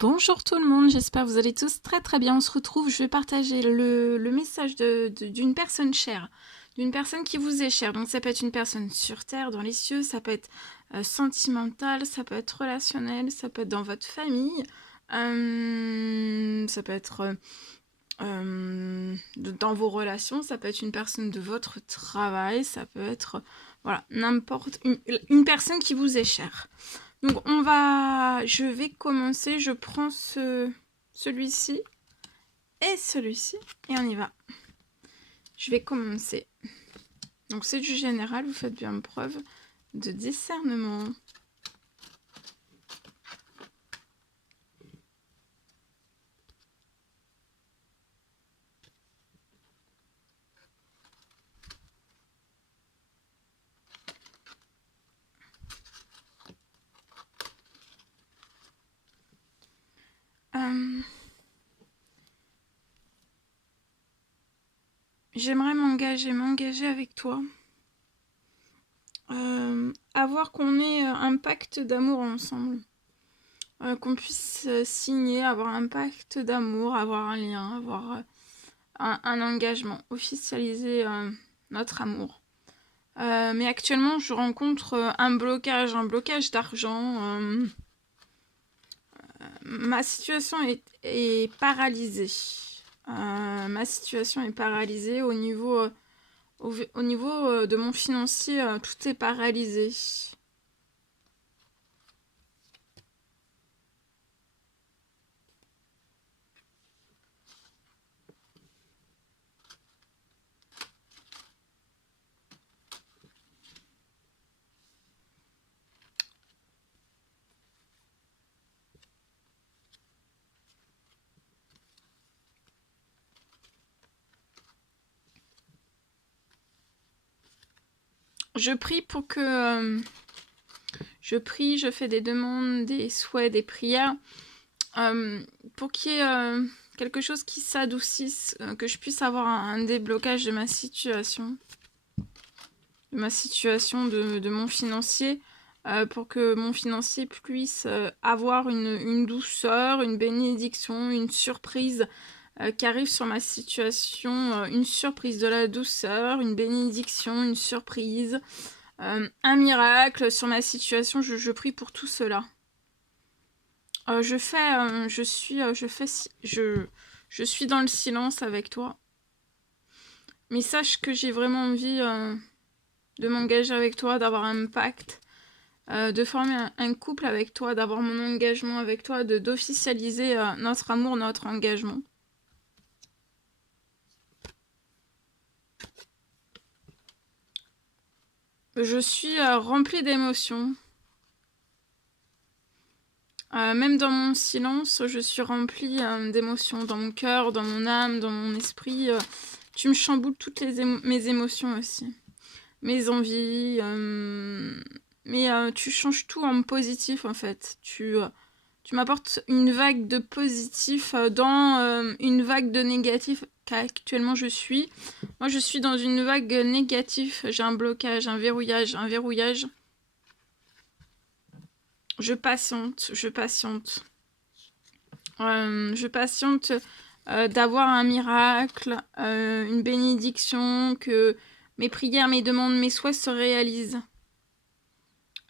Bonjour tout le monde, j'espère que vous allez tous très bien. On se retrouve, je vais partager le message d'une personne chère, d'une personne qui vous est chère. Donc ça peut être une personne sur terre, dans les cieux, ça peut être sentimental, ça peut être relationnel, ça peut être dans votre famille, ça peut être dans vos relations, ça peut être une personne de votre travail, ça peut être, voilà, n'importe, une personne qui vous est chère. Donc je vais commencer, je prends celui-ci et celui-ci et on y va. Je vais commencer. Donc c'est du général, vous faites bien preuve de discernement. J'aimerais m'engager avec toi. Avoir qu'on ait un pacte d'amour ensemble. Qu'on puisse signer, avoir un pacte d'amour, avoir un lien, avoir un engagement, officialiser notre amour. Mais actuellement, je rencontre un blocage d'argent. Ma situation est paralysée. Ma situation est paralysée au niveau, au niveau de mon financier, tout est paralysé. Je prie pour que... je prie, je fais des demandes, des souhaits, des prières, pour qu'il y ait quelque chose qui s'adoucisse, que je puisse avoir un déblocage de ma situation. De mon financier, pour que mon financier puisse avoir une douceur, une bénédiction, une surprise qui arrive sur ma situation, une surprise de la douceur, une bénédiction, une surprise, un miracle sur ma situation. Je prie pour tout cela. Je suis dans le silence avec toi. Mais sache que j'ai vraiment envie de m'engager avec toi, d'avoir un pacte, de former un couple avec toi, d'avoir mon engagement avec toi, d'officialiser notre amour, notre engagement. Je suis remplie d'émotions. Même dans mon silence, je suis remplie d'émotions. Dans mon cœur, dans mon âme, dans mon esprit. Tu me chamboules toutes mes émotions aussi. Mes envies. Mais tu changes tout en positif en fait. Tu m'apportes une vague de positif dans une vague de négatif qu'actuellement je suis. Moi, je suis dans une vague négative. J'ai un blocage, un verrouillage, Je patiente. Je patiente d'avoir un miracle, une bénédiction, que mes prières, mes demandes, mes souhaits se réalisent.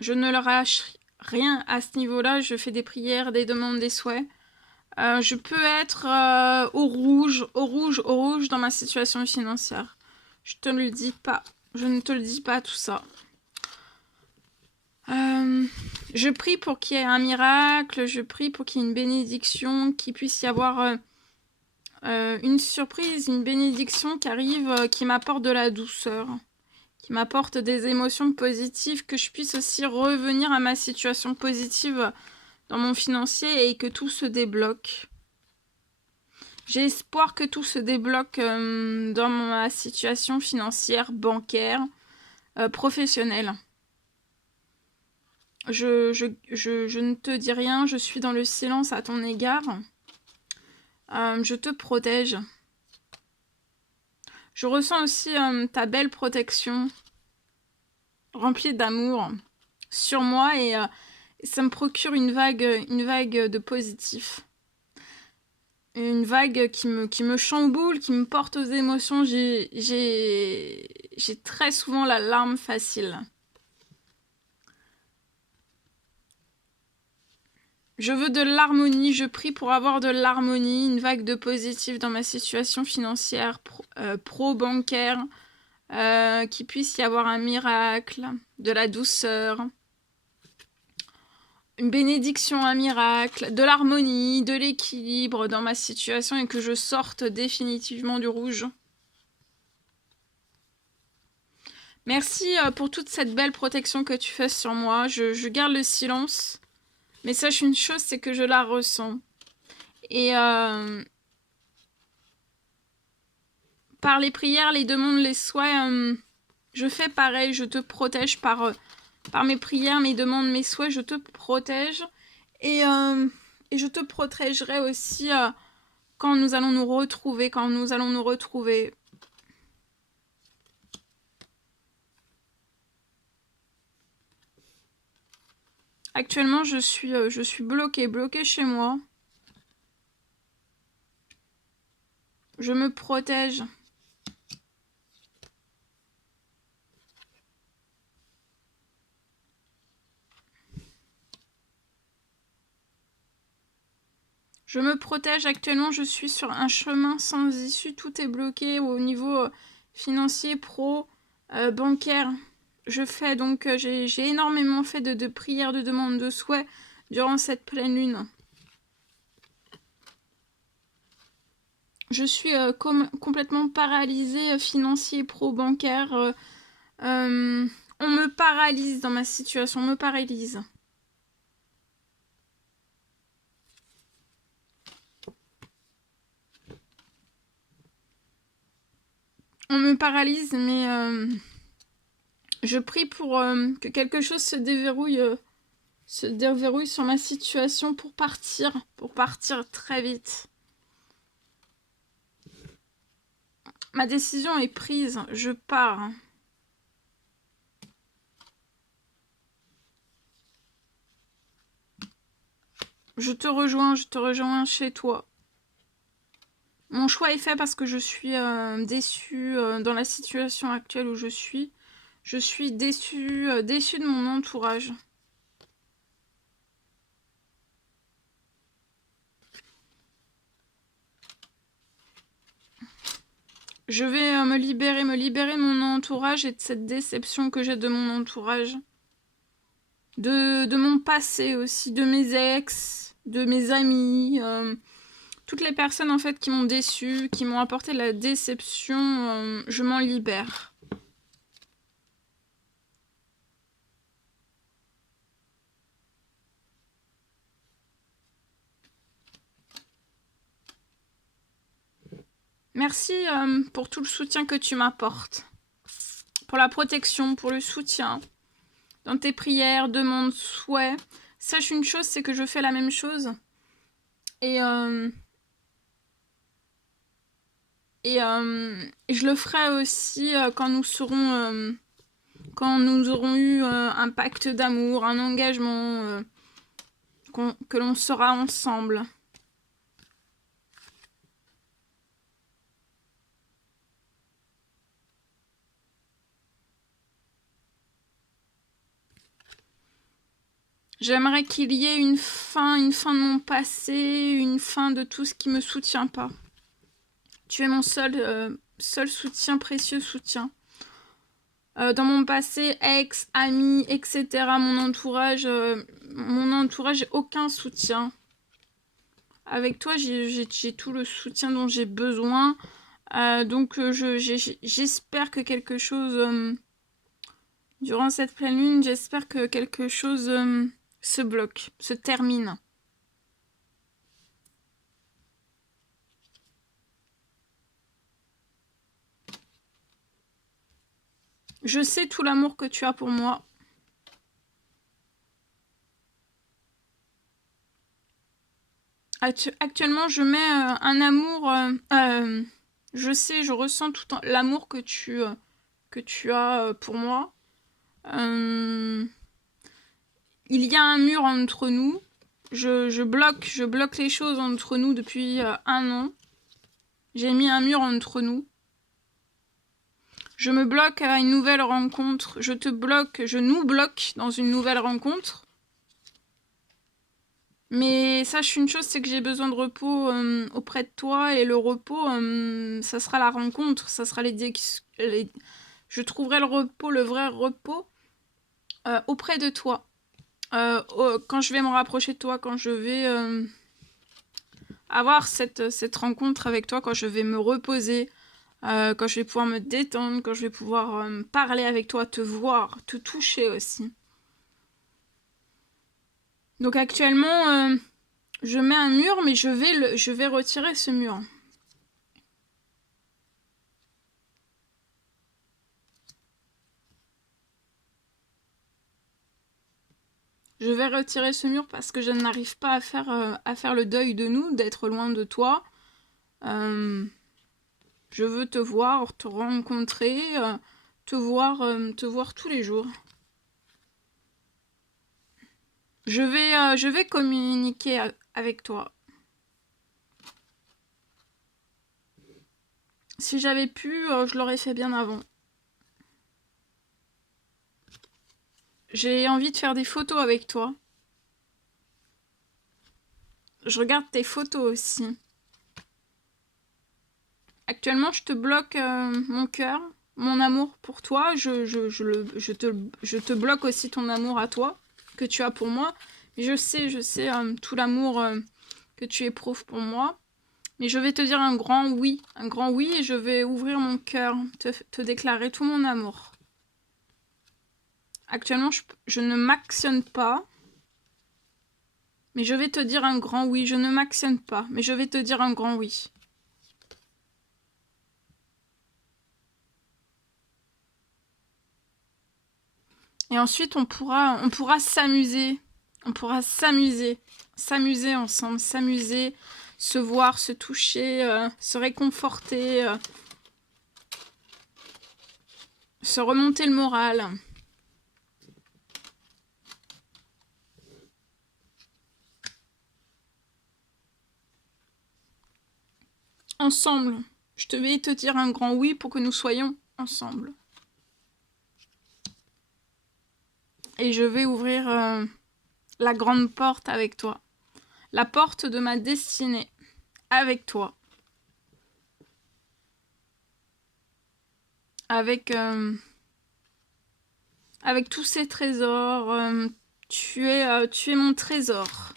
Je ne leur lâche rien à ce niveau-là. Je fais des prières, des demandes, des souhaits. Je peux être au rouge dans ma situation financière. Je te le dis pas. Je ne te le dis pas tout ça. Je prie pour qu'il y ait un miracle. Je prie pour qu'il y ait une bénédiction, qu'il puisse y avoir une surprise, une bénédiction qui arrive, qui m'apporte de la douceur, qui m'apporte des émotions positives, que je puisse aussi revenir à ma situation positive dans mon financier et que tout se débloque. J'ai espoir que tout se débloque dans ma situation financière, bancaire, professionnelle. Je ne te dis rien, je suis dans le silence à ton égard. Je te protège. Je ressens aussi ta belle protection, remplie d'amour, sur moi Et ça me procure une vague de positif. Une vague qui me chamboule, qui me porte aux émotions. J'ai très souvent la larme facile. Je veux de l'harmonie, je prie pour avoir de l'harmonie, une vague de positif dans ma situation financière, pro-bancaire, qu'il puisse y avoir un miracle, de la douceur, une bénédiction, un miracle, de l'harmonie, de l'équilibre dans ma situation et que je sorte définitivement du rouge. Merci pour toute cette belle protection que tu fais sur moi. Je garde le silence. Mais sache une chose, c'est que je la ressens. Et par les prières, les demandes, les souhaits, je fais pareil. Je te protège par mes prières, mes demandes, mes souhaits. Je te protège. Et je te protégerai aussi quand nous allons nous retrouver. Actuellement, je suis bloquée chez moi. Je me protège. Je me protège actuellement, je suis sur un chemin sans issue, tout est bloqué au niveau financier, bancaire. Je fais donc, j'ai énormément fait de prières, de demandes, de souhaits durant cette pleine lune. Je suis complètement paralysée, financier, bancaire. On me paralyse dans ma situation, on me paralyse. On me paralyse, mais je prie pour que quelque chose se déverrouille sur ma situation pour partir très vite. Ma décision est prise, je pars. Je te rejoins chez toi. Mon choix est fait parce que je suis déçue dans la situation actuelle où je suis. Je suis déçue de mon entourage. Je vais me libérer de mon entourage et de cette déception que j'ai de mon entourage. De mon passé aussi, de mes ex, de mes amis, toutes les personnes en fait qui m'ont déçue, qui m'ont apporté la déception, je m'en libère. Merci pour tout le soutien que tu m'apportes, pour la protection, pour le soutien, dans tes prières, demandes, souhaits. Sache une chose, c'est que je fais la même chose. Et je le ferai aussi quand nous aurons eu un pacte d'amour, un engagement, que l'on sera ensemble. J'aimerais qu'il y ait une fin de mon passé, une fin de tout ce qui me soutient pas. Tu es mon seul soutien, précieux soutien. Dans mon passé, ex, amis, etc., mon entourage, j'ai aucun soutien. Avec toi, j'ai tout le soutien dont j'ai besoin. Donc, j'espère que quelque chose, durant cette pleine lune, j'espère que quelque chose se bloque, se termine. Je sais tout l'amour que tu as pour moi. Actuellement, je mets un amour... je sais, je ressens tout l'amour que tu as pour moi. il y a un mur entre nous. Je bloque les choses entre nous depuis 1 an. J'ai mis un mur entre nous. Je me bloque à une nouvelle rencontre. Je nous bloque dans une nouvelle rencontre. Mais sache une chose, c'est que j'ai besoin de repos auprès de toi. Et le repos, ça sera la rencontre. Ça sera je trouverai le repos, le vrai repos, auprès de toi. Quand je vais me rapprocher de toi, quand je vais avoir cette rencontre avec toi, quand je vais me reposer, quand je vais pouvoir me détendre, quand je vais pouvoir parler avec toi, te voir, te toucher aussi. Donc actuellement, je mets un mur, mais je vais retirer ce mur. Je vais retirer ce mur parce que je n'arrive pas à faire le deuil de nous, d'être loin de toi. Je veux te voir, te rencontrer, te voir tous les jours. Je vais communiquer avec toi. Si j'avais pu, je l'aurais fait bien avant. J'ai envie de faire des photos avec toi. Je regarde tes photos aussi. Actuellement, je te bloque mon cœur, mon amour pour toi. Je te bloque aussi ton amour à toi, que tu as pour moi. Mais je sais tout l'amour que tu éprouves pour moi. Mais je vais te dire un grand oui, et je vais ouvrir mon cœur, te déclarer tout mon amour. Actuellement, je ne m'actionne pas, mais je vais te dire un grand oui. Je ne m'actionne pas, mais je vais te dire un grand oui. Et ensuite, on pourra s'amuser. On pourra s'amuser ensemble, se voir, se toucher, se réconforter, se remonter le moral. Ensemble. Je vais te dire un grand oui pour que nous soyons ensemble. Et je vais ouvrir la grande porte avec toi. La porte de ma destinée avec toi. Avec tous ces trésors. Tu es mon trésor.